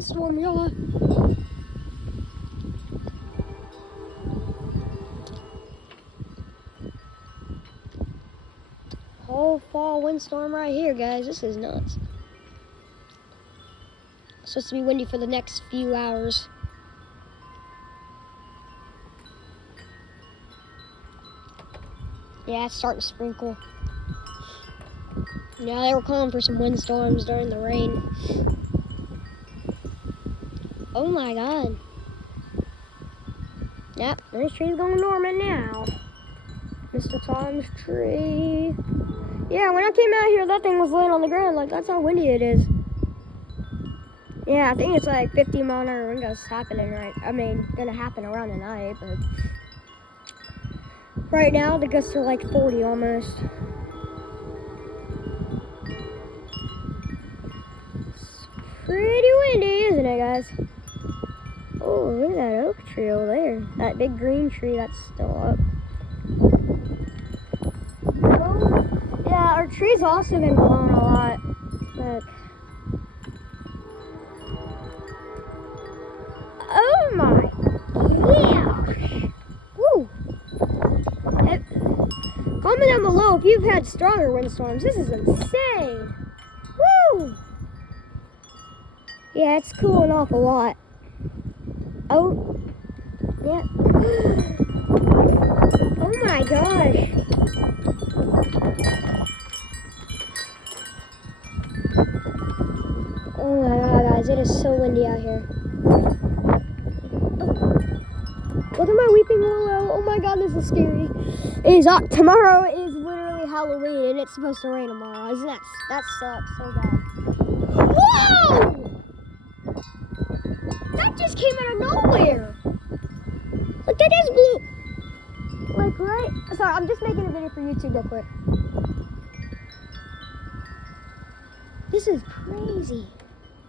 windstorm, y'all. Whole fall windstorm right here, guys. This is nuts. It's supposed to be windy for the next few hours. Yeah, it's starting to sprinkle. Yeah, they were calling for some windstorms during the rain. Oh my god. Yep, this tree's going dormant now. Mr. Tom's tree. Yeah, when I came out here, that thing was laying on the ground. Like, that's how windy it is. Yeah, I think it's like 50-mile-an-hour wind gusts happening gonna happen around the night, but right now the gusts are like 40 almost. It's pretty windy, isn't it, guys? Oh, look at that oak tree over there. That big green tree that's still up. Oh, yeah, our tree's also been blowing a lot. Look. Oh my gosh. Woo. Comment down below if you've had stronger windstorms. This is insane. Woo. Yeah, it's cooling off a lot. Oh. Yeah. Oh my gosh. Oh my god, guys, it is so windy out here. Look at my weeping willow. Oh my god, this is scary. Tomorrow is literally Halloween and it's supposed to rain tomorrow. Isn't that sucks so bad. Whoa! That just came out of nowhere. Like, that just blew. Like, right? Sorry, I'm just making a video for YouTube real quick. This is crazy.